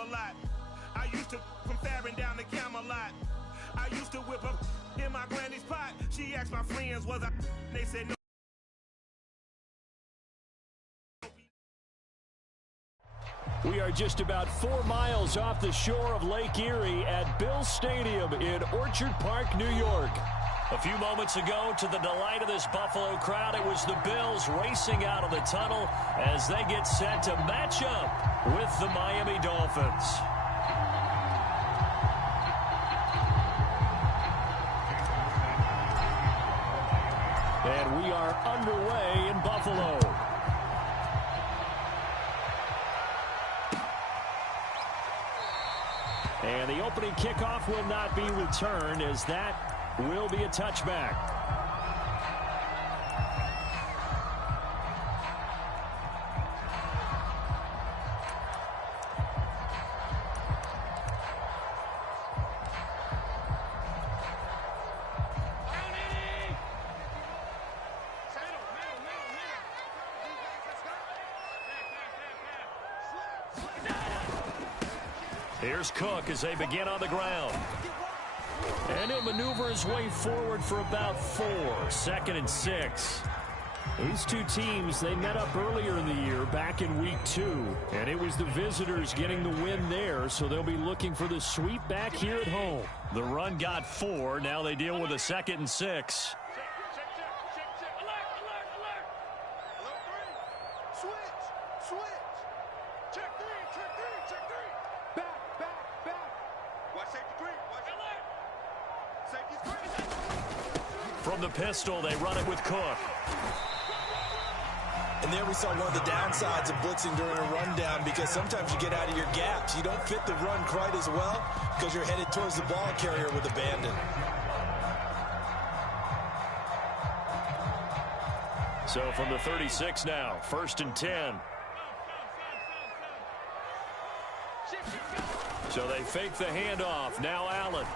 a lot. I used to from Farron down to Camelot. I used to whip up in my granny's pot. She asked my friends, was I? They said no. We are just about 4 miles off the shore of Lake Erie at Bill Stadium in Orchard Park, New York. A few moments ago, to the delight of this Buffalo crowd, it was the Bills racing out of the tunnel as they get set to match up with the Miami Dolphins. And we are underway in Buffalo. And the opening kickoff will not be returned, as that will be a touchback. Here's Cook as they begin on the ground. And he'll maneuver his way forward for about 4. 2nd and 6. These two teams, they met up earlier in the year back in week 2. And it was the visitors getting the win there, so they'll be looking for the sweep back here at home. The run got 4. Now they deal with a 2nd and 6. From the pistol, they run it with Cook. And there we saw one of the downsides of blitzing during a rundown, because sometimes you get out of your gaps. You don't fit the run quite as well because you're headed towards the ball carrier with abandon. So from the 36 now, 1st and 10. So they fake the handoff. Now Allen.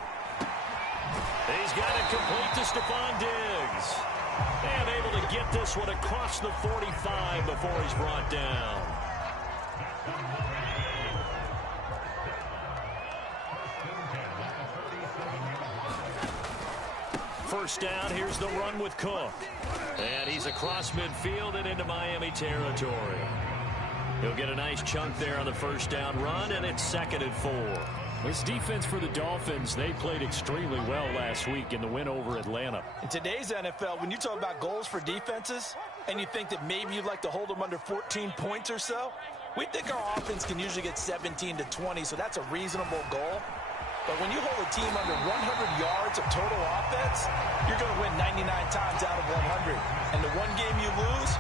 He's got it complete to Stephon Diggs. And able to get this one across the 45 before he's brought down. First down, here's the run with Cook. And he's across midfield and into Miami territory. He'll get a nice chunk there on the first down run, and it's 2nd and 4. This defense for the Dolphins, they played extremely well last week in the win over Atlanta. In today's NFL, when you talk about goals for defenses, and you think that maybe you'd like to hold them under 14 points or so, we think our offense can usually get 17 to 20, so that's a reasonable goal. But when you hold a team under 100 yards of total offense, you're going to win 99 times out of 100. And the one game you lose,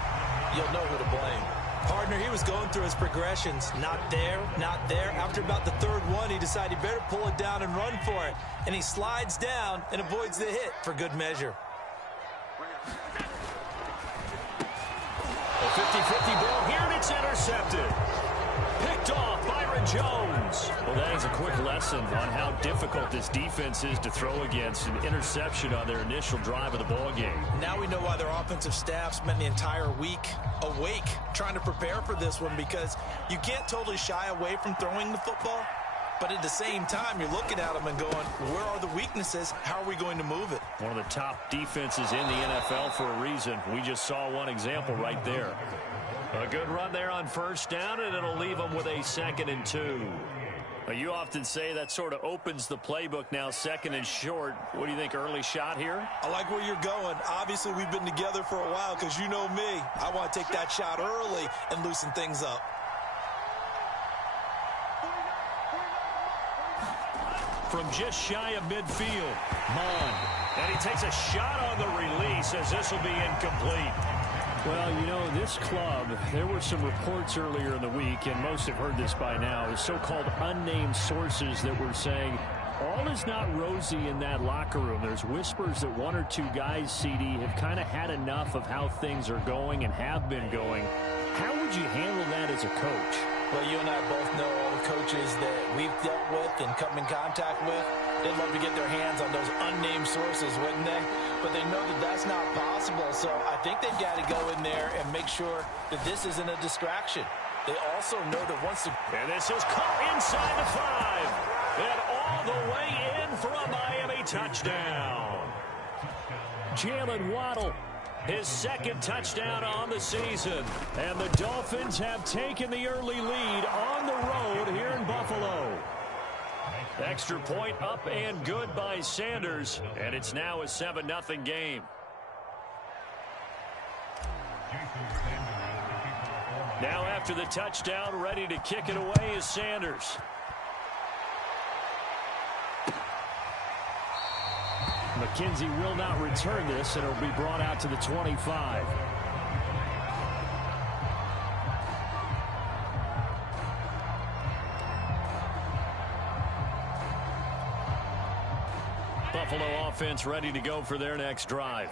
you'll know who to blame. Partner, he was going through his progressions. Not there, not there. After about the 3rd one, he decided he better pull it down and run for it. And he slides down and avoids the hit for good measure. A 50-50 ball here, and it's intercepted. Picked off Byron Jones. Well, that is a quick lesson on how difficult this defense is to throw against. An interception on their initial drive of the ball game. Now we know why their offensive staff spent the entire week awake trying to prepare for this one, because you can't totally shy away from throwing the football. But at the same time, you're looking at them and going, where are the weaknesses? How are we going to move it? One of the top defenses in the NFL for a reason. We just saw one example right there. A good run there on first down, and it'll leave them with a 2nd and 2. You often say that sort of opens the playbook now, 2nd and short. What do you think, early shot here? I like where you're going. Obviously, we've been together for a while, because you know me. I want to take that shot early and loosen things up. From just shy of midfield, Mon. And he takes a shot on the release, as this will be incomplete. Well, you know, this club, there were some reports earlier in the week, and most have heard this by now, the so-called unnamed sources that were saying all is not rosy in that locker room. There's whispers that 1 or 2 guys, CD, have kind of had enough of how things are going and have been going. How would you handle that as a coach? Well, you and I both know all the coaches that we've dealt with and come in contact with. They'd love to get their hands on those unnamed sources, wouldn't they? But they know that that's not possible, so I think they've got to go in there and make sure that this isn't a distraction. They also know that once the... And this is caught inside the 5. And all the way in for a Miami touchdown. Jalen Waddle, his second touchdown on the season. And the Dolphins have taken the early lead on the road here in Buffalo. Extra point up and good by Sanders. And it's now a 7-0 game. Now after the touchdown, ready to kick it away is Sanders. McKenzie will not return this, and it will be brought out to the 25. Buffalo offense ready to go for their next drive.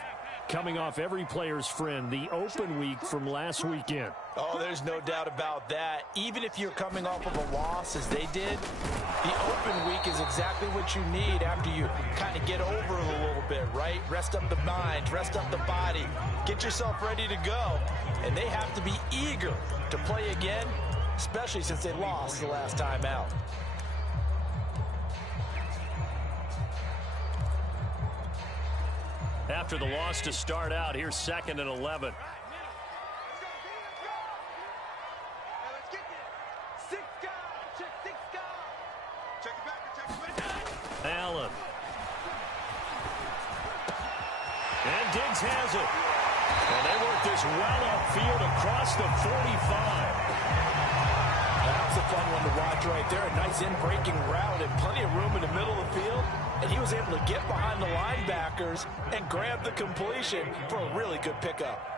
Coming off every player's friend, the open week from last weekend. Oh, there's no doubt about that. Even if you're coming off of a loss as they did, the open week is exactly what you need after you kind of get over it a little bit, right? Rest up the mind, rest up the body, get yourself ready to go. And they have to be eager to play again, especially since they lost the last time out. After the loss to start out, here's 2nd and 11. Allen. And Diggs has it. And they work this well upfield across the 45. That's a fun one to watch right there. A nice in-breaking route and plenty of room in the middle of the field. And he was able to get behind the linebackers and grab the completion for a really good pickup.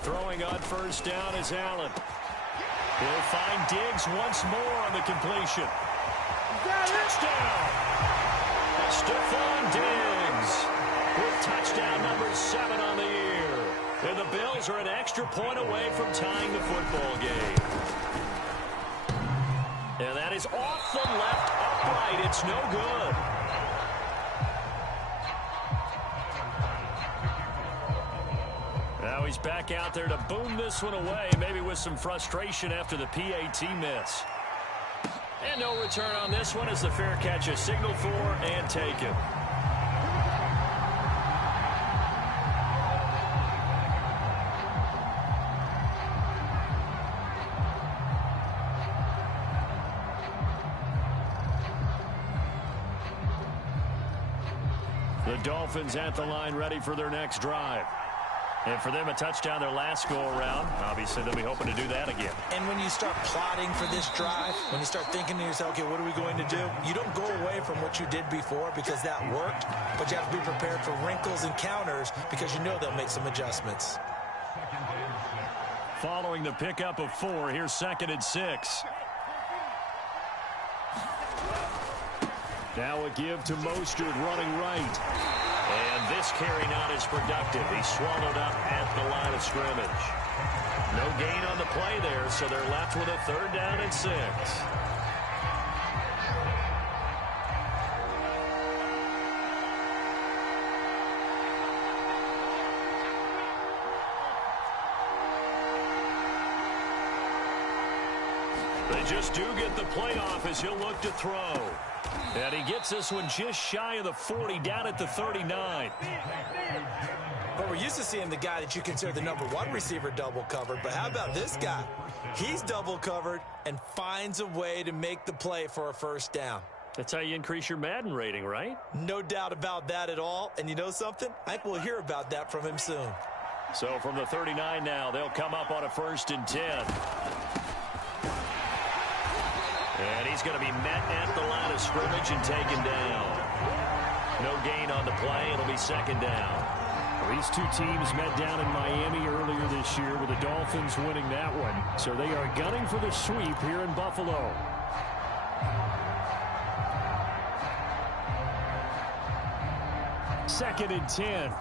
Throwing on first down is Allen. He'll find Diggs once more on the completion. Touchdown! Stephon Diggs with touchdown number 7 on the year. And the Bills are an extra point away from tying the football game. And that is off the left upright. It's no good. Now he's back out there to boom this one away, maybe with some frustration after the PAT miss. And no return on this one as the fair catch is signaled for and taken. The Dolphins at the line ready for their next drive. And for them, a touchdown their last go-around. Obviously, they'll be hoping to do that again. And when you start plotting for this drive, when you start thinking to yourself, okay, what are we going to do? You don't go away from what you did before because that worked, but you have to be prepared for wrinkles and counters because you know they'll make some adjustments. Following the pickup of 4, here's 2nd and 6. Now a give to Mostert running right. And this carry not as productive. He's swallowed up at the line of scrimmage. No gain on the play there, so they're left with a 3rd down and 6. They just do get the play off as he'll look to throw. And he gets this one just shy of the 40, down at the 39. But we're used to seeing the guy that you consider the #1 receiver double covered. But how about this guy? He's double covered and finds a way to make the play for a 1st down. That's how you increase your Madden rating, right? No doubt about that at all. And you know something? I think we'll hear about that from him soon. So from the 39 now, they'll come up on a 1st and 10. And he's going to be met at the line of scrimmage and taken down. No gain on the play. It'll be 2nd down. Well, these two teams met down in Miami earlier this year with the Dolphins winning that one. So they are gunning for the sweep here in Buffalo. Second and 10.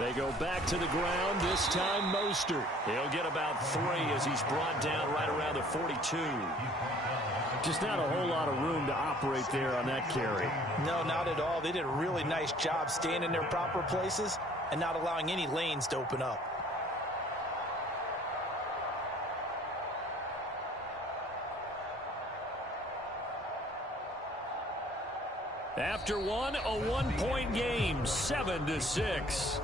They go back to the ground, this time Mostert. He'll get about 3 as he's brought down right around the 42. Just not a whole lot of room to operate there on that carry. No, not at all. They did a really nice job staying in their proper places and not allowing any lanes to open up. After one, a 1-point game, 7-6.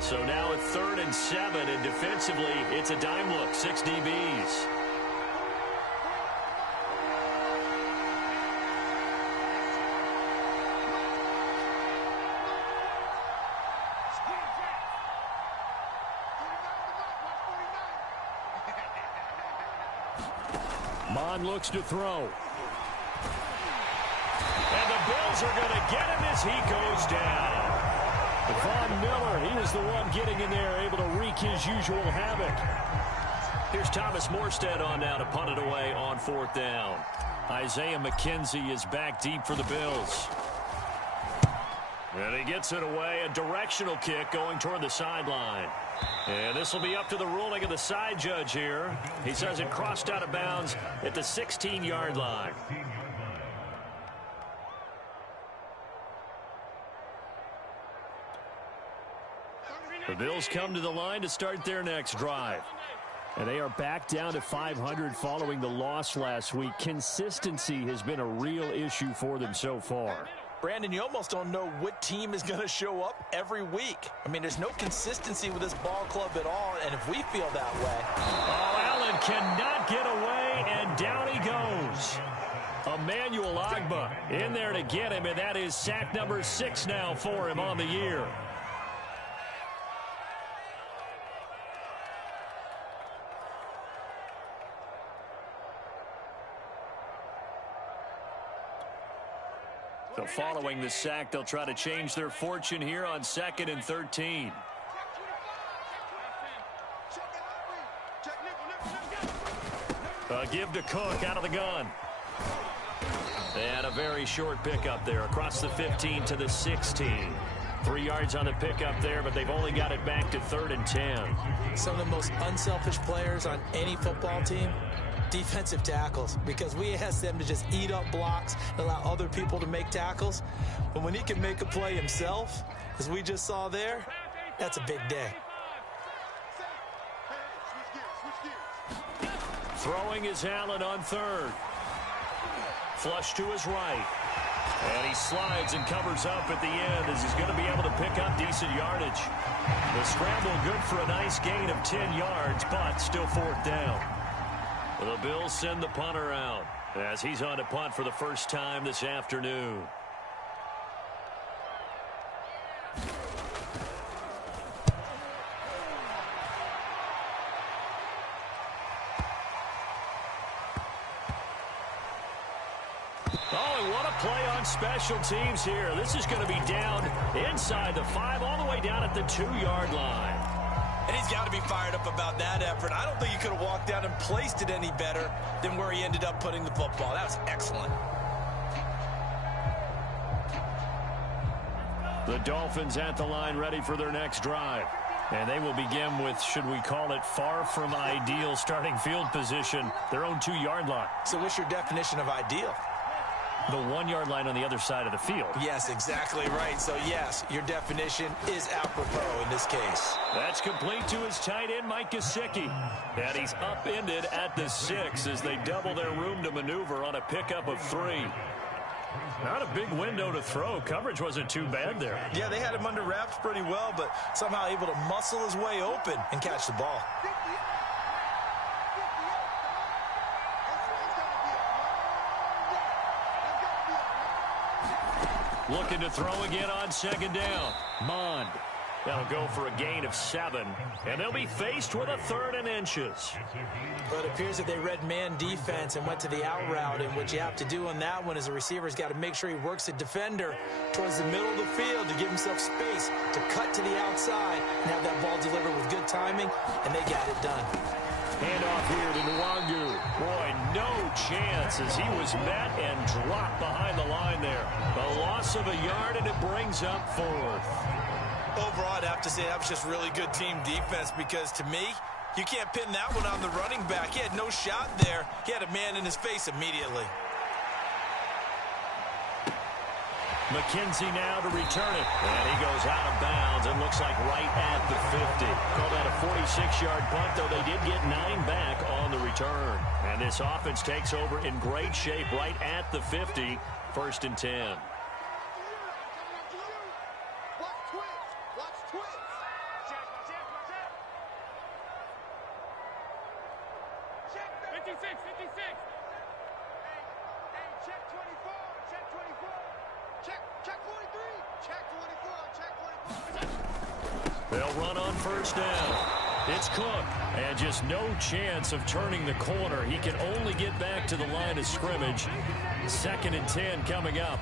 So now it's 3rd and 7, and defensively, it's a dime look, 6 DBs. Mon looks to throw. And the Bills are going to get him as he goes down. Von Miller, he was the one getting in there, able to wreak his usual havoc. Here's Thomas Morstead on now to punt it away on 4th down. Isaiah McKenzie is back deep for the Bills. And he gets it away, a directional kick going toward the sideline. And this will be up to the ruling of the side judge here. He says it crossed out of bounds at the 16-yard line. The Bills come to the line to start their next drive. And they are back down to 500 following the loss last week. Consistency has been a real issue for them so far. Brandon, you almost don't know what team is going to show up every week. I mean, there's no consistency with this ball club at all, and if we feel that way. Oh, Allen cannot get away, and down he goes. Emmanuel Ogbah in there to get him, and that is sack number 6 now for him on the year. So following the sack, they'll try to change their fortune here on 2nd and 13. Give to Cook out of the gun. They had a very short pickup there across the 15 to the 16. 3 yards on the pickup there, but they've only got it back to 3rd and 10. Some of the most unselfish players on any football team, defensive tackles, because we ask them to just eat up blocks and allow other people to make tackles. But when he can make a play himself, as we just saw there, that's a big day. Throwing is Allen on 3rd. Flush to his right. And he slides and covers up at the end as he's going to be able to pick up decent yardage. The scramble good for a nice gain of 10 yards, but still 4th down. The Bills send the punter out as he's on to punt for the first time this afternoon. Oh, and what a play on special teams here. This is going to be down inside the 5, all the way down at the 2-yard line. And he's got to be fired up about that effort. I don't think he could have walked down and placed it any better than where he ended up putting the football. That was excellent. The Dolphins at the line ready for their next drive. And they will begin with, should we call it, far from ideal starting field position, their own 2-yard line. So what's your definition of ideal? The 1-yard line on the other side of the field. Yes, exactly right. So, yes, your definition is apropos in this case. That's complete to his tight end, Mike Gesicki. And he's upended at the 6 as they double their room to maneuver on a pickup of 3. Not a big window to throw. Coverage wasn't too bad there. Yeah, they had him under wraps pretty well, but somehow able to muscle his way open and catch the ball. Looking to throw again on 2nd down. Mond. That'll go for a gain of 7, and they'll be faced with a 3rd and inches. But it appears that they read man defense and went to the out route, and what you have to do on that one is the receiver's got to make sure he works the defender towards the middle of the field to give himself space to cut to the outside and have that ball delivered with good timing, and they got it done. Handoff here to Nwangu. Boy, no chance as he was met and dropped behind the line there. A loss of a yard, and it brings up 4th. Overall, I'd have to say that was just really good team defense because, to me, you can't pin that one on the running back. He had no shot there. He had a man in his face immediately. McKenzie now to return it. And he goes out of bounds and looks like right at the 50. Call that a 46-yard punt, though they did get 9 back on the return. And this offense takes over in great shape right at the 50, 1st and 10. They'll run on 1st down. It's Cook, and just no chance of turning the corner. He can only get back to the line of scrimmage. 2nd and 10 coming up.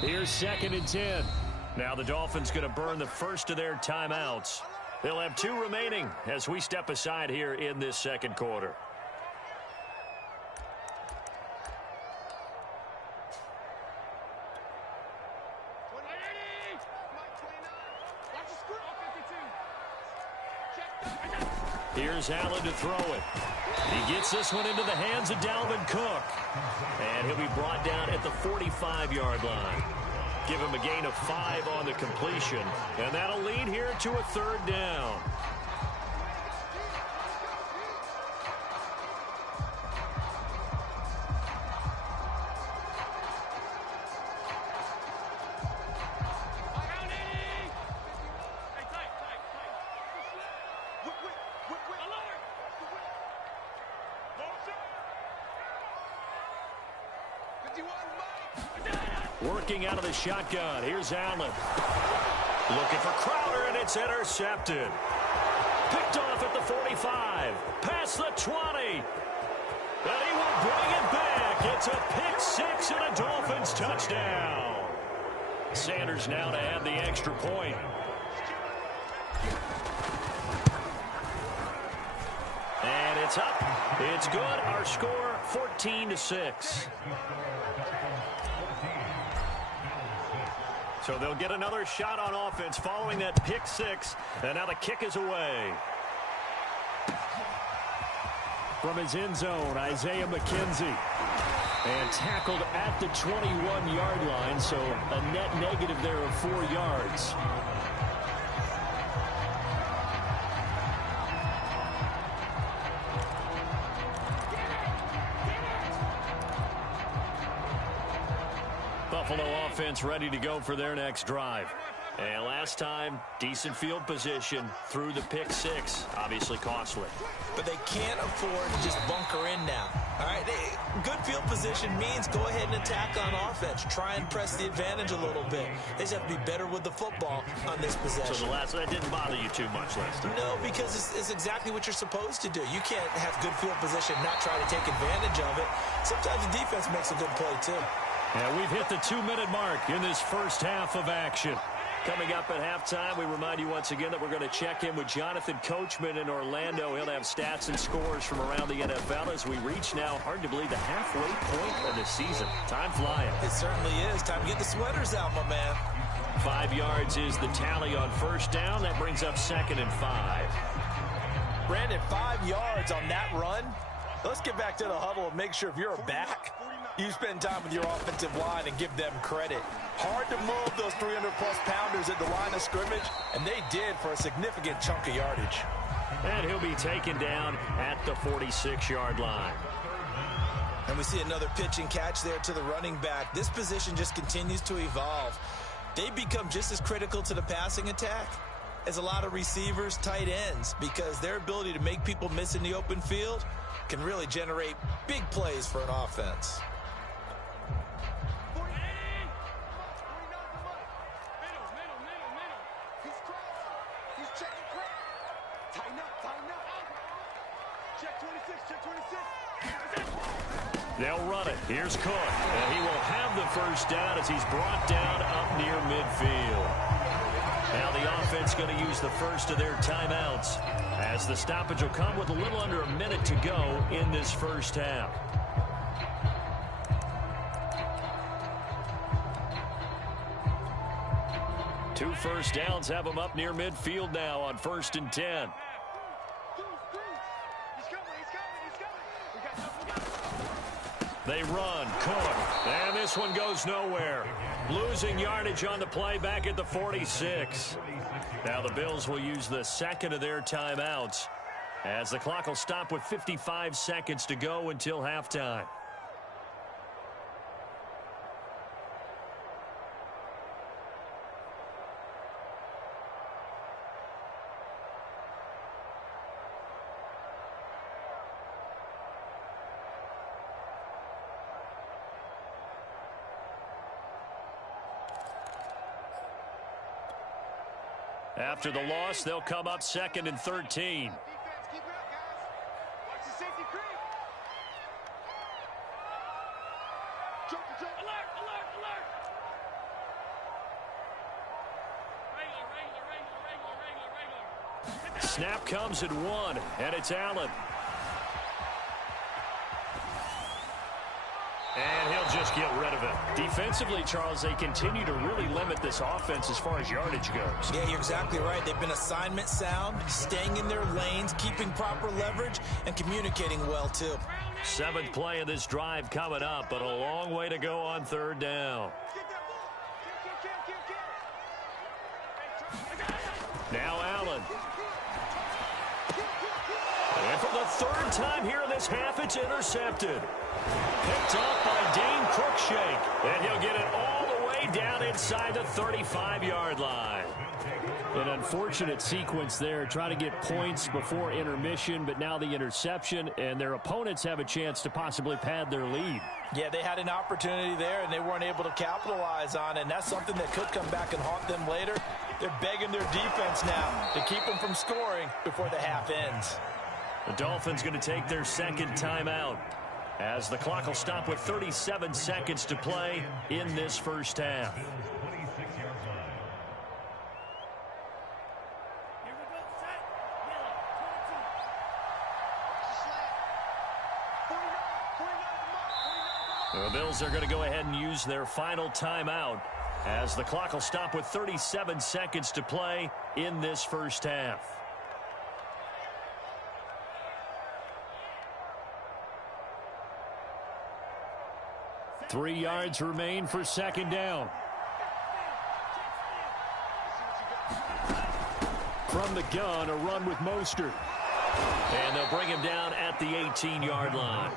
Here's 2nd and 10. Now the Dolphins going to burn the first of their timeouts. They'll have 2 remaining as we step aside here in this 2nd quarter. Here's Allen to throw it. He gets this one into the hands of Dalvin Cook. And he'll be brought down at the 45-yard line. Give him a gain of 5 on the completion. And that'll lead here to a 3rd down. Working out of the shotgun. Here's Allen. Looking for Crowder, and it's intercepted. Picked off at the 45. Past the 20. And he will bring it back. It's a pick 6 and a Dolphins touchdown. Sanders now to add the extra point. And it's up. It's good. Our score, 14-6. So they'll get another shot on offense following that pick 6. And now the kick is away. From his end zone, Isaiah McKenzie. And tackled at the 21-yard line, so a net negative there of 4 yards. Buffalo offense ready to go for their next drive. And last time, decent field position through the pick 6. Obviously costly. But they can't afford to just bunker in now. All right, good field position means go ahead and attack on offense. Try and press the advantage a little bit. They just have to be better with the football on this possession. So that didn't bother you too much last time? No, because it's exactly what you're supposed to do. You can't have good field position and not try to take advantage of it. Sometimes the defense makes a good play, too. And we've hit the 2-minute mark in this first half of action. Coming up at halftime, we remind you once again that we're going to check in with Jonathan Coachman in Orlando. He'll have stats and scores from around the NFL as we reach now, hard to believe, the halfway point of the season. Time flying. It certainly is. Time to get the sweaters out, my man. 5 yards is the tally on first down. That brings up 2nd and 5. Brandon, 5 yards on that run. Let's get back to the huddle and make sure if you're a back, you spend time with your offensive line and give them credit. Hard to move those 300-plus pounders at the line of scrimmage, and they did for a significant chunk of yardage. And he'll be taken down at the 46-yard line. And we see another pitch and catch there to the running back. This position just continues to evolve. They become just as critical to the passing attack is a lot of receivers, tight ends, because their ability to make people miss in the open field can really generate big plays for an offense. They'll run it. Here's Cook. And he will have the first down as he's brought down up near midfield. Now the offense going to use the first of their timeouts as the stoppage will come with a little under a minute to go in this first half. Two first downs have them up near midfield now on 1st and 10. They run. Cook. And this one goes nowhere. Losing yardage on the play back at the 46. Now the Bills will use the second of their timeouts as the clock will stop with 55 seconds to go until halftime. After the loss, they'll come up 2nd and 13. Snap comes at 1, and it's Allen. And he'll just get rid of it. Defensively, Charles, they continue to really limit this offense as far as yardage goes. Yeah, you're exactly right. They've been assignment sound, staying in their lanes, keeping proper leverage, and communicating well, too. 7th play of this drive coming up, but a long way to go on 3rd down. Now Allen. And for the 3rd time here in this half, it's intercepted. Picked up by Dane Cruikshank. And he'll get it all the way down inside the 35-yard line. An unfortunate sequence there, trying to get points before intermission, but now the interception, and their opponents have a chance to possibly pad their lead. Yeah, they had an opportunity there, and they weren't able to capitalize on it, and that's something that could come back and haunt them later. They're begging their defense now to keep them from scoring before the half ends. The Dolphins going to take their 2nd timeout as the clock will stop with 37 seconds to play in this first half. The Bills are going to go ahead and use their final timeout as the clock will stop with 37 seconds to play in this first half. Three yards remain for 2nd down. From the gun, a run with Mostert. And they'll bring him down at the 18-yard line.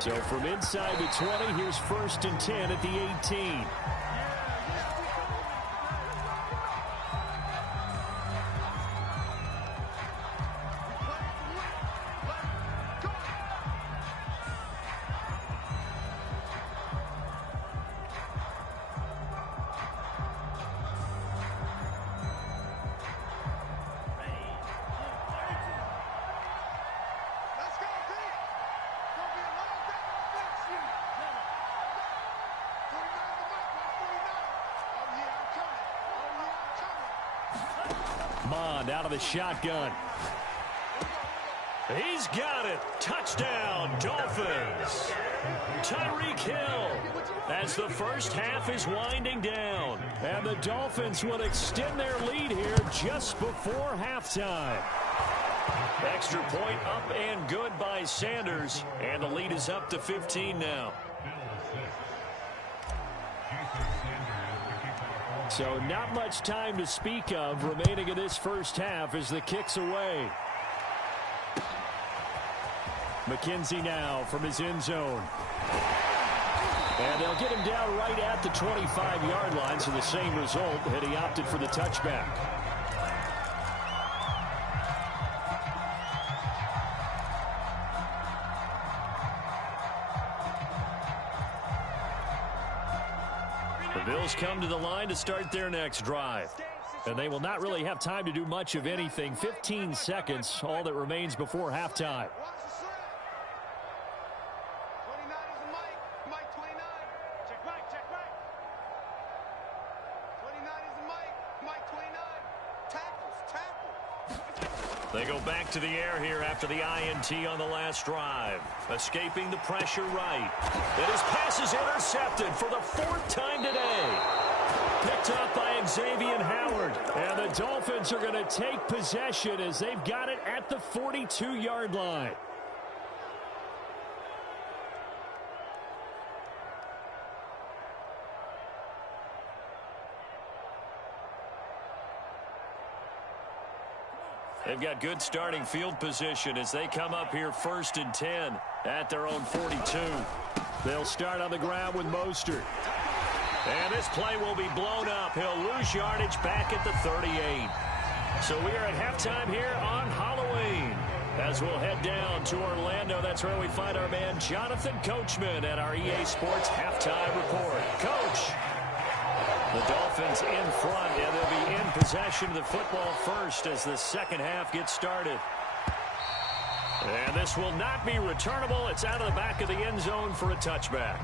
So from inside the 20, here's 1st and 10 at the 18. Mond out of the shotgun. He's got it. Touchdown, Dolphins. Tyreek Hill as the first half is winding down. And the Dolphins will extend their lead here just before halftime. Extra point up and good by Sanders. And the lead is up to 15 now. So not much time to speak of remaining in this first half as the kick's away. McKenzie now from his end zone. And they'll get him down right at the 25-yard line, so the same result had he opted for the touchback. The Bills come to the line to start their next drive. And they will not really have time to do much of anything. 15 seconds, all that remains before halftime. They go back to the air here after the INT on the last drive. Escaping the pressure right. And his pass is intercepted for the 4th time today. Picked up by Xavier Howard. And the Dolphins are going to take possession as they've got it at the 42-yard line. They've got good starting field position as they come up here 1st and 10 at their own 42. They'll start on the ground with Mostert. And this play will be blown up. He'll lose yardage back at the 38. So we are at halftime here on Halloween. As we'll head down to Orlando, that's where we find our man Jonathan Coachman at our EA Sports Halftime Report. Coach! The Dolphins in front, and they'll be in possession of the football first as the second half gets started. And this will not be returnable. It's out of the back of the end zone for a touchback.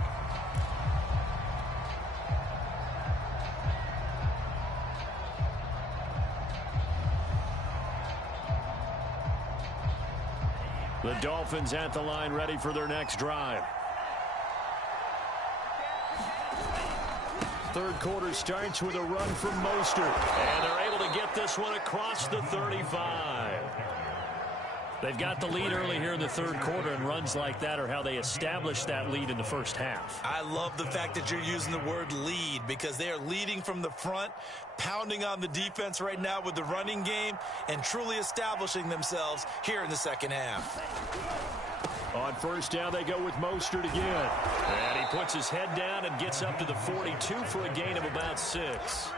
The Dolphins at the line ready for their next drive. Third quarter starts with a run from Mostert. And they're able to get this one across the 35. They've got the lead early here in the third quarter, and runs like that are how they establish that lead in the first half. I love the fact that you're using the word lead because they are leading from the front, pounding on the defense right now with the running game, and truly establishing themselves here in the second half. On first down, they go with Mostert again. And he puts his head down and gets up to the 42 for a gain of about 6.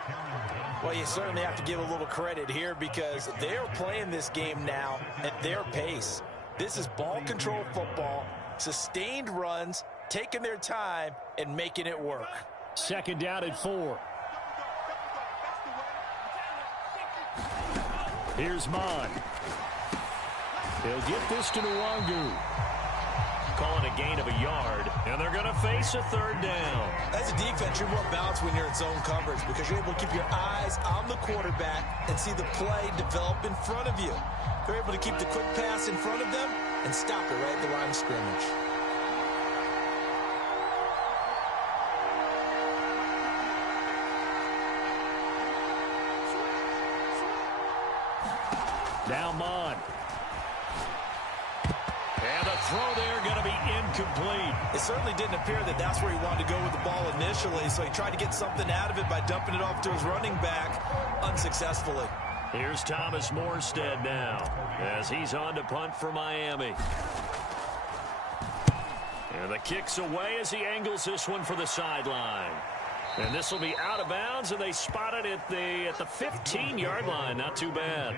Well, you certainly have to give a little credit here because they're playing this game now at their pace. This is ball control football, sustained runs, taking their time, and making it work. Second down at 4. Here's Mon. He'll get this to Nwangu. Calling a gain of a yard, and they're going to face a third down. As a defense, you're more balanced when you're in zone coverage because you're able to keep your eyes on the quarterback and see the play develop in front of you. They're able to keep the quick pass in front of them and stop it right at the line of scrimmage. Now Mon. And the throw there going to be incomplete. It certainly didn't appear that that's where he wanted to go with the ball initially, so he tried to get something out of it by dumping it off to his running back unsuccessfully. Here's Thomas Morstead now as he's on to punt for Miami. And the kick's away as he angles this one for the sideline. And this will be out of bounds, and they spot it at the 15-yard line. Not too bad.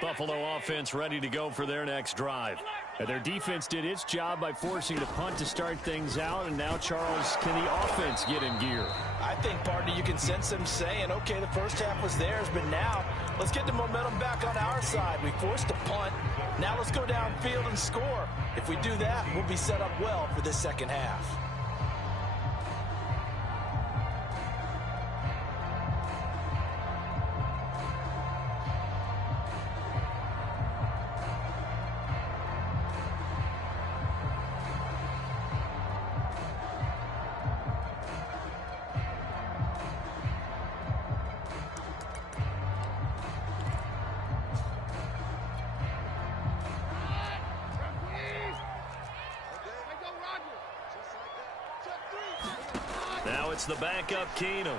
Buffalo offense ready to go for their next drive. And their defense did its job by forcing the punt to start things out. And now, Charles, can the offense get in gear? I think, partner, you can sense them saying, okay, the first half was theirs, but now let's get the momentum back on our side. We forced a punt. Now let's go downfield and score. If we do that, we'll be set up well for this second half. Now it's the backup Keenum.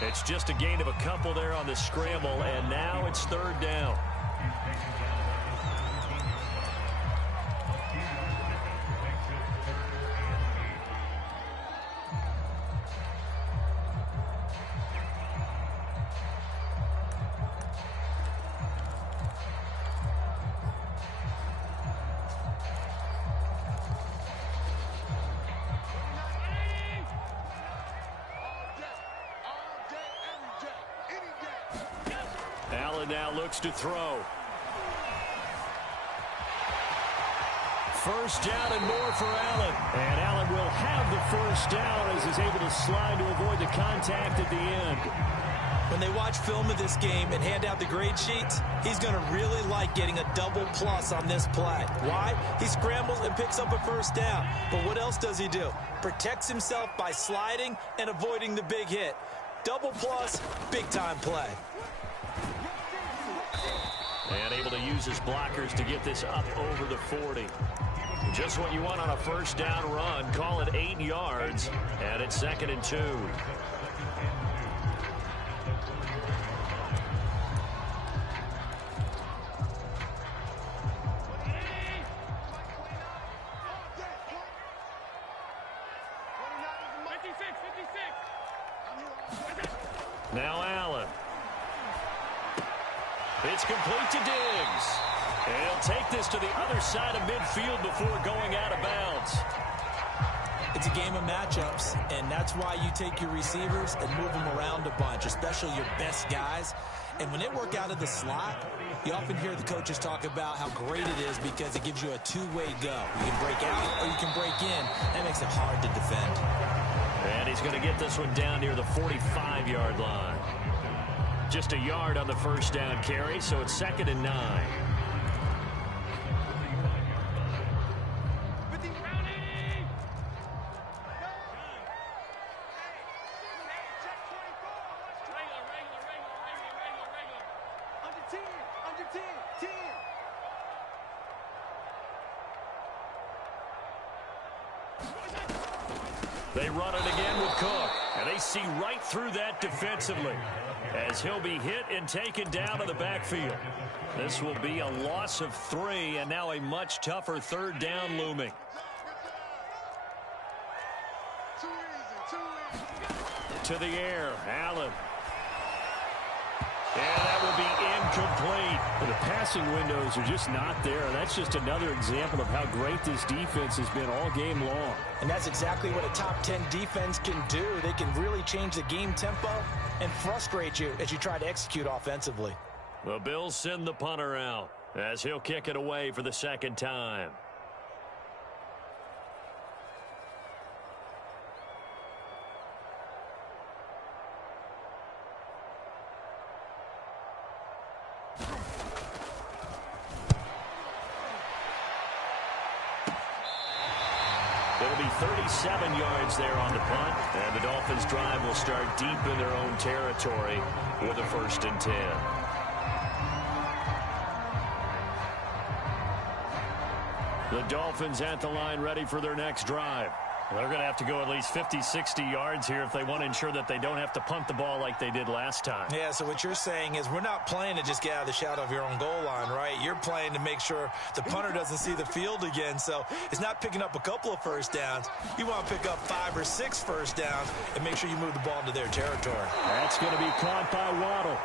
It's just a gain of a couple there on the scramble, and now it's third down. Allen now looks to throw. First down and more for Allen. And Allen will have the first down as he's able to slide to avoid the contact at the end. When they watch film of this game and hand out the grade sheets, he's going to really like getting a double plus on this play. Why? He scrambles and picks up a first down. But what else does he do? Protects himself by sliding and avoiding the big hit. Double plus, big-time play. And able to use his blockers to get this up over the 40. Just what you want on a first down run. Call it 8 yards. And it's 2nd and 2. Now Allen. It's complete to Diggs. And he'll take this to the other side of midfield before going out of bounds. It's a game of matchups, and that's why you take your receivers and move them around a bunch, especially your best guys. And when they work out of the slot, you often hear the coaches talk about how great it is because it gives you a two-way go. You can break out or you can break in. That makes it hard to defend. And he's going to get this one down near the 45-yard line. Just a yard on the first down carry, so it's 2nd and 9. They run it again with Cook, and they see right through that defensively as he'll be hit and taken down in the backfield. This will be a loss of 3, and now a much tougher third down looming. To the air, Allen. And that will be incomplete. The passing windows are just not there. That's just another example of how great this defense has been all game long. And that's exactly what a top 10 defense can do. They can really change the game tempo and frustrate you as you try to execute offensively. The Bills send the punter out as he'll kick it away for the second time. It'll be 37 yards there on the punt, and the Dolphins' drive will start deep in their own territory with a 1st and 10. The Dolphins at the line ready for their next drive. They're going to have to go at least 50, 60 yards here if they want to ensure that they don't have to punt the ball like they did last time. Yeah, so what you're saying is we're not playing to just get out of the shadow of your own goal line, right? You're playing to make sure the punter doesn't see the field again. So it's not picking up a couple of first downs. You want to pick up 5 or 6 first downs and make sure you move the ball into their territory. That's going to be caught by Waddle.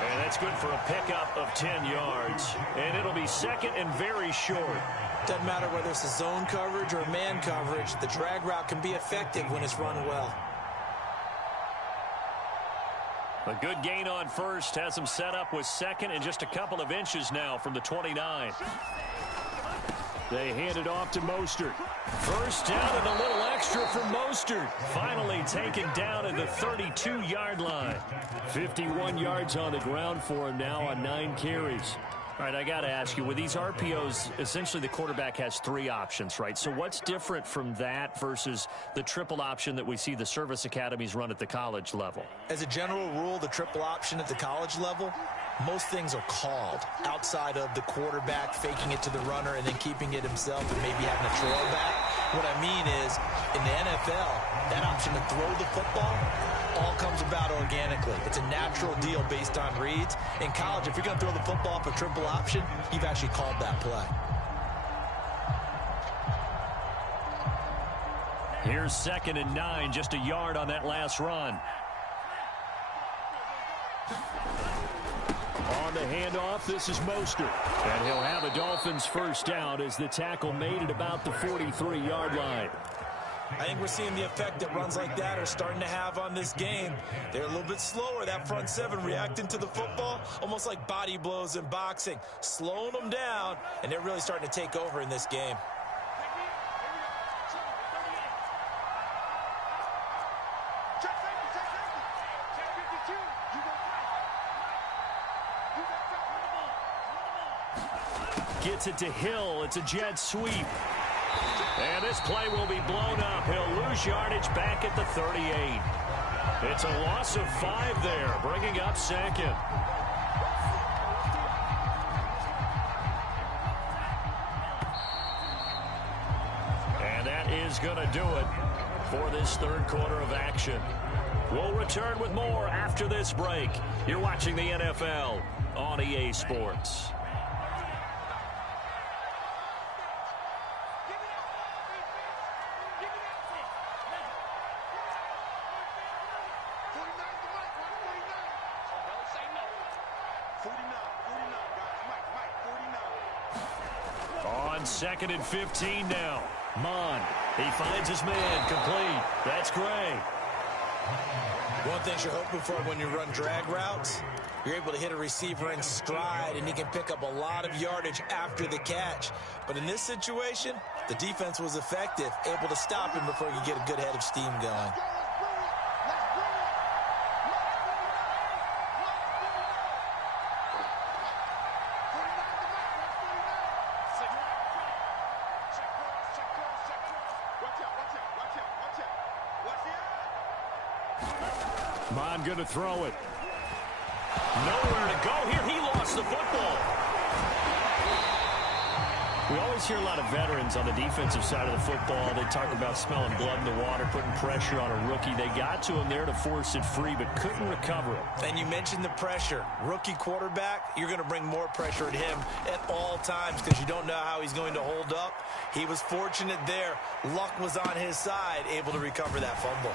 And that's good for a pickup of 10 yards. And it'll be 2nd and very short. Doesn't matter whether it's a zone coverage or a man coverage. The drag route can be effective when it's run well. A good gain on first has them set up with 2nd and just a couple of inches now from the 29. They hand it off to Mostert. First down and a little extra for Mostert. Finally taken down at the 32-yard line. 51 yards on the ground for him now on 9 carries. All right, I got to ask you, with these RPOs, essentially the quarterback has 3 options, right? So what's different from that versus the triple option that we see the service academies run at the college level? As a general rule, the triple option at the college level, most things are called outside of the quarterback faking it to the runner and then keeping it himself and maybe having a trail back. What I mean is, in the NFL, that option to throw the football all comes about organically. It's a natural deal based on reads. In college, if you're going to throw the football for triple option, you've actually called that play. Here's 2nd and 9, just a yard on that last run. On the handoff, this is Mostert. And he'll have a Dolphins first down as the tackle made at about the 43-yard line. I think we're seeing the effect that runs like that are starting to have on this game. They're a little bit slower, that front seven, reacting to the football, almost like body blows in boxing, slowing them down, and they're really starting to take over in this game. Gets it to Hill. It's a jet sweep. And this play will be blown up. He'll lose yardage back at the 38. It's a loss of 5 there, bringing up second. And that is going to do it for this third quarter of action. We'll return with more after this break. You're watching the NFL on EA Sports. Second and 15 now. Mon, he finds his man, complete. That's Gray. One thing you're hoping for when you run drag routes, you're able to hit a receiver in stride, and he can pick up a lot of yardage after the catch. But in this situation, the defense was effective, able to stop him before he could get a good head of steam going. Mon going to throw it. Nowhere to go here. He lost the football. We always hear a lot of veterans on the defensive side of the football. They talk about smelling blood in the water, putting pressure on a rookie. They got to him there to force it free, but couldn't recover it. And you mentioned the pressure. Rookie quarterback, you're going to bring more pressure at him at all times because you don't know how he's going to hold up. He was fortunate there. Luck was on his side, able to recover that fumble.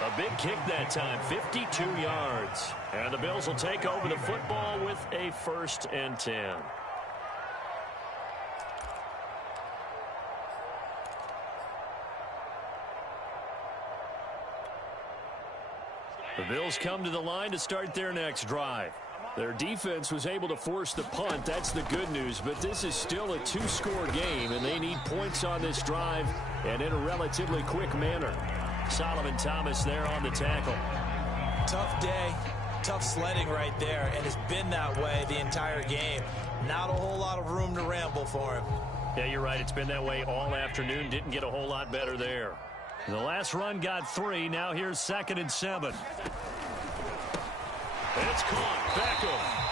A big kick that time, 52 yards. And the Bills will take over the football with a 1st and 10. The Bills come to the line to start their next drive. Their defense was able to force the punt. That's the good news. But this is still a 2-score game, and they need points on this drive and in a relatively quick manner. Solomon Thomas there on the tackle. Tough day, tough sledding right there, and it's been that way the entire game. Not a whole lot of room to ramble for him. Yeah, you're right. It's been that way all afternoon. Didn't get a whole lot better there. The last run got 3. Now here's 2nd and 7. It's caught. Beckham.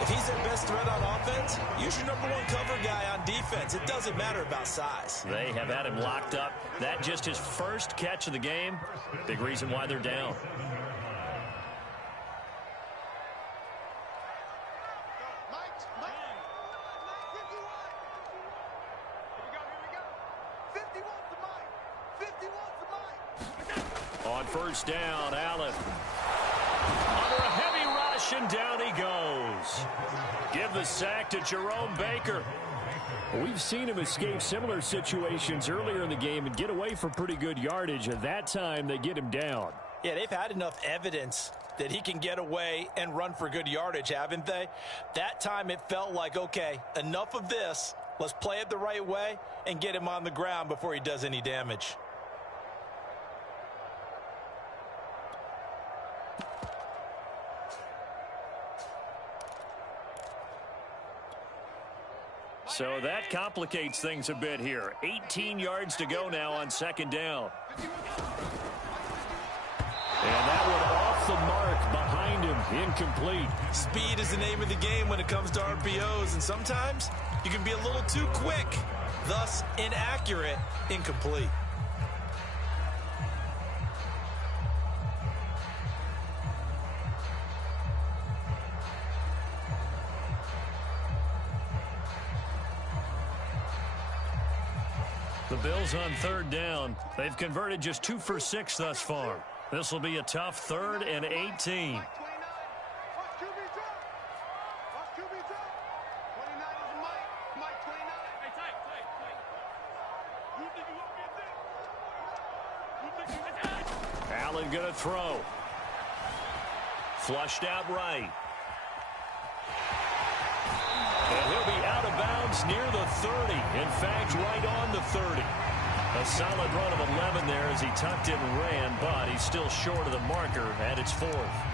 If he's their best threat on offense, use your #1 cover guy on defense. It doesn't matter about size. They have had him locked up. That just his first catch of the game. Big reason why they're down. On 1st down, Allen. Under a heavy rush, and down he goes. Give the sack to Jerome Baker. We've seen him escape similar situations earlier in the game and get away for pretty good yardage. At that time, they get him down. Yeah, they've had enough evidence that he can get away and run for good yardage, haven't they? That time it felt like, okay, enough of this. Let's play it the right way and get him on the ground before he does any damage. So that complicates things a bit here. 18 yards to go now on 2nd down. And that one off the mark behind him, incomplete. Speed is the name of the game when it comes to RPOs, and sometimes you can be a little too quick, thus inaccurate, incomplete. The Bills on 3rd down. They've converted just 2 for 6 thus far. This will be a tough 3rd and 18. Allen going to throw. Flushed out right. And he'll be out of bounds near the 30. In fact, right on the 30. A solid run of 11 there as he tucked it and ran, but he's still short of the marker at its 4th.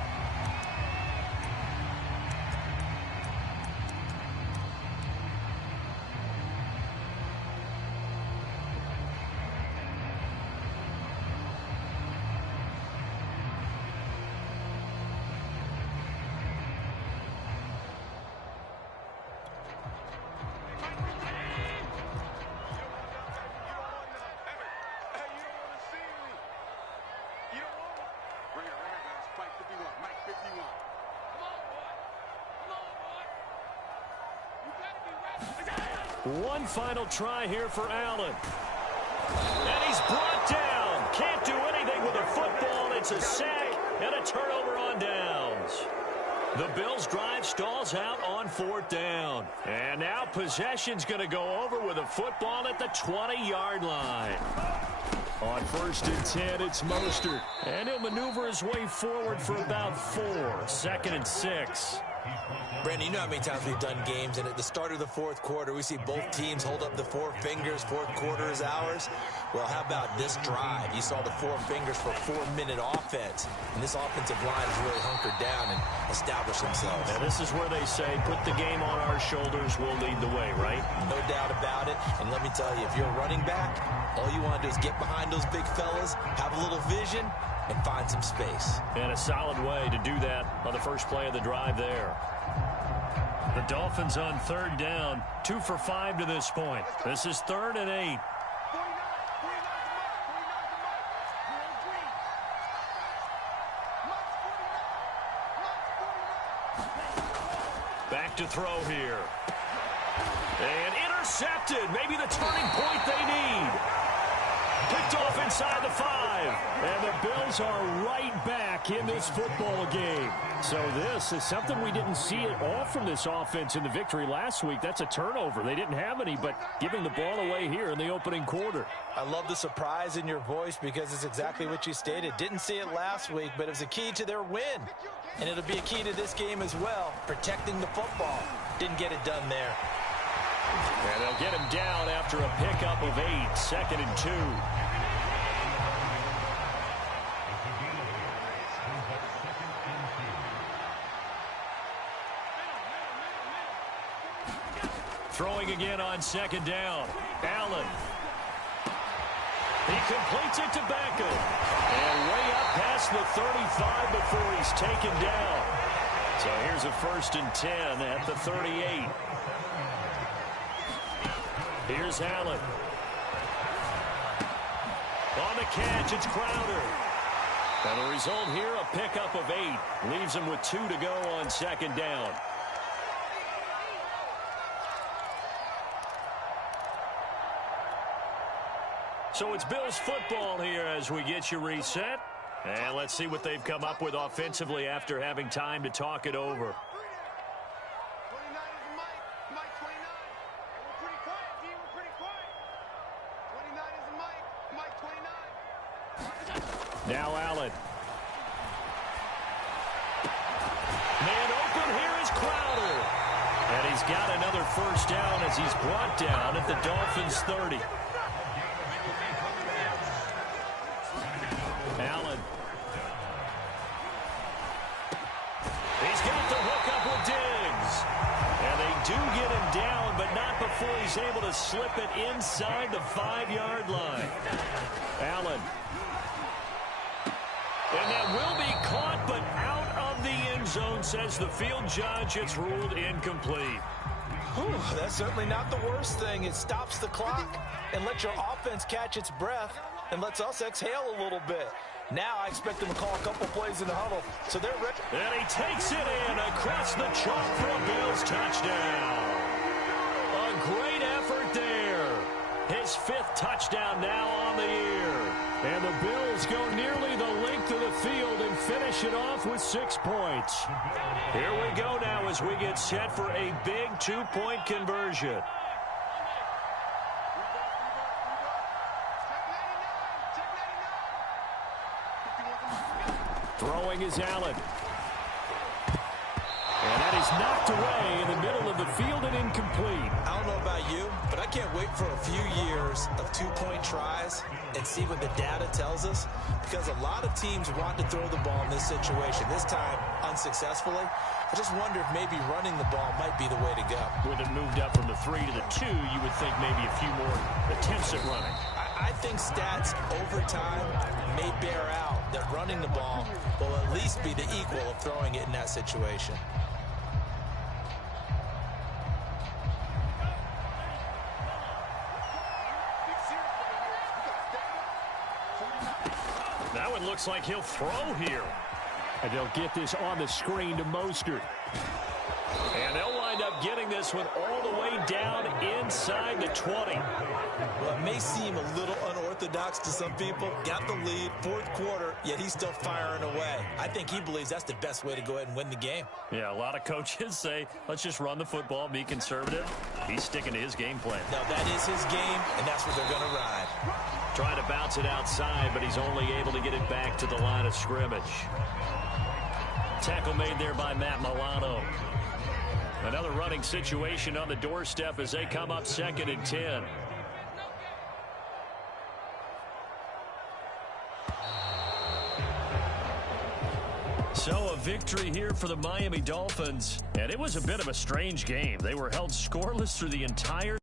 One final try here for Allen. And he's brought down. Can't do anything with a football. It's a sack and a turnover on downs. The Bills' drive stalls out on 4th down. And now possession's going to go over with a football at the 20-yard line. On 1st and 10, it's Mostert. And he'll maneuver his way forward for about 4. 2nd and 6. Brandon, you know how many times we've done games, and at the start of the 4th quarter, we see both teams hold up the 4 fingers, 4th quarter is ours. Well, how about this drive? You saw the 4 fingers for a 4-minute offense, and this offensive line has really hunkered down and established themselves. And this is where they say, put the game on our shoulders, we'll lead the way, right? No doubt about it, and let me tell you, if you're a running back, all you want to do is get behind those big fellas, have a little vision, and find some space. And a solid way to do that on the first play of the drive there. The Dolphins on 3rd down, 2 for 5 to this point. This is 3rd and 8. Back to throw here. And intercepted. Maybe the turning point they need. Picked off inside the 5. And the Bills are right back in this football game. So this is something we didn't see at all from this offense in the victory last week. That's a turnover. They didn't have any, but giving the ball away here in the opening quarter. I love the surprise in your voice because it's exactly what you stated. Didn't see it last week, but it was a key to their win. And it'll be a key to this game as well, protecting the football. Didn't get it done there. And they'll get him down after a pickup of 8, 2nd and 2. Throwing again on 2nd down. Allen. He completes it to Beckham. And way up past the 35 before he's taken down. So here's a 1st and 10 at the 38. Here's Allen. On the catch, it's Crowder. And the result here, a pickup of 8. Leaves him with 2 to go on 2nd down. So it's Bills football here as we get you reset. And let's see what they've come up with offensively after having time to talk it over. Now Allen. Man open, here is Crowder. And he's got another 1st down as he's brought down at the Dolphins' 30. Allen. He's got the hook up with Diggs. And they do get him down, but not before he's able to slip it inside the 5-yard line. Allen. And that will be caught, but out of the end zone, says the field judge. It's ruled incomplete. Whew, that's certainly not the worst thing. It stops the clock and lets your offense catch its breath and lets us exhale a little bit. Now I expect them to call a couple plays in the huddle, so they're ready. And he takes it in across the chalk for a Bills touchdown. A great effort there. His 5th touchdown now on the year. And the Bills go nearly the length of the field and finish it off with 6 points. Here we go now as we get set for a big 2-point conversion. Throwing is Allen. And that is knocked away in the middle of the field and incomplete. I don't know about you, but I can't wait for a few years of two-point tries and see what the data tells us, because a lot of teams want to throw the ball in this situation, this time unsuccessfully. I just wonder if maybe running the ball might be the way to go. With it moved up from the 3 to the 2, you would think maybe a few more attempts at running. I think stats over time may bear out that running the ball will at least be the equal of throwing it in that situation. That one looks like he'll throw here. And they'll get this on the screen to Mostert. And they'll wind up getting this one all the way down inside the 20. Well, it may seem a little unorthodox to some people. Got the lead, fourth quarter, yet he's still firing away. I think he believes that's the best way to go ahead and win the game. Yeah, a lot of coaches say, let's just run the football, be conservative. He's sticking to his game plan. No, that is his game, and that's what they're going to ride. Trying to bounce it outside, but he's only able to get it back to the line of scrimmage. Tackle made there by Matt Milano. Another running situation on the doorstep as they come up 2nd and 10. So a victory here for the Miami Dolphins. And it was a bit of a strange game. They were held scoreless through the entire